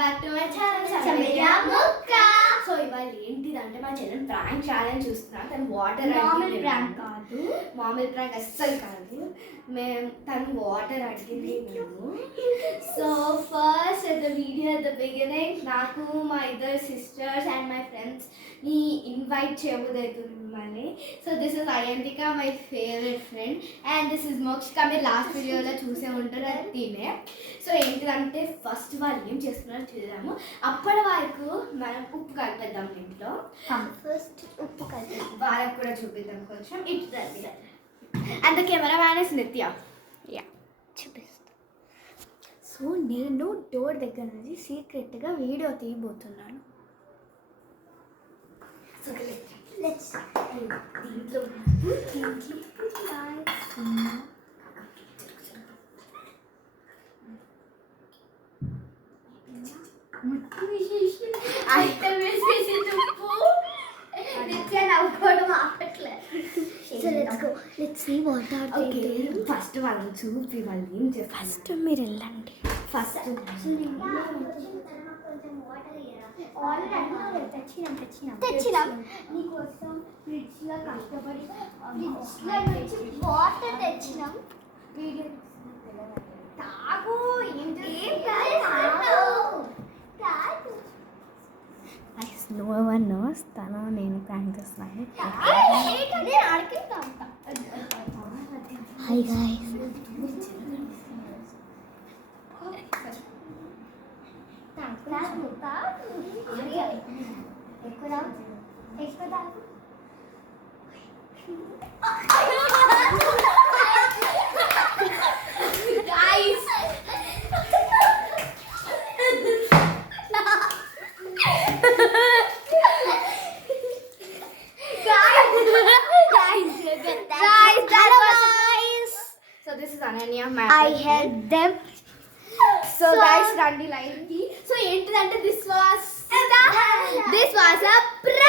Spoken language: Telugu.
బ్యాక్ టు మై ఛానల్ సమయ ముక్క. సో ఇవాళ ఏంటిదంటే మా చెల్లెలు ప్రాంక్ ఛాలెంజ్ చూస్తున్నా. తను వాటర్ మామూలు ప్రాంక్ కాదు, మామూలు ప్రాంక్ అస్సలు కాదు. తను వాటర్ అడిగింది మేము. So first at the video at the beginning నాకు మా ఇద్దరు సిస్టర్స్ అండ్ మై ఫ్రెండ్స్ని ఇన్వైట్ చేయబోదవుతుంది మిమ్మల్ని. So this is Ayantika, my favourite friend, and this is Mokshika. మీరు లాస్ట్ వీడియోలో చూసే ఉంటారు, అది తినే. సో ఏంటిదంటే ఫస్ట్ వాళ్ళు ఏం చేస్తున్నారో చూద్దాము. అప్పటి వరకు మనం ఉప్పు కలిపేద్దాం ఇంట్లో. ఫస్ట్ ఉప్పు కలిపి వాళ్ళకి కూడా చూపిద్దాం కొంచెం. ఇటు and the camera man is నిత్య. యా చూపిస్తా. సో నేను డోర్ దగ్గర నుంచి సీక్రెట్గా వీడియో తీయబోతున్నాను. సో లెట్స్ దీంట్లో ముట్టు వేసేసి ఐటమ్ వేసేసి ఉప్పు నిత్య నవ్వుకోవడం ఆపట్లే. So let's go, let's see what are they okay, doing. First వాళ్ళు చూపి వాళ్ళు ఏం చేస్తారు. ఫస్ట్ మీరు వెళ్ళండి. ఫస్ట్ తెచ్చినాం నీకోసం ఫ్రిడ్జ్లో కష్టపడి వాటర్ తెచ్చినాం. వీడియో తాగు. నో వన్ నోస్ తను నేను ప్రాంక్ చేస్తున్నాను. Hi guys. So this is Ananya. I helped them. So guys, రండి లైవ్ కి. సో ఏంటిదంటే this was a prank.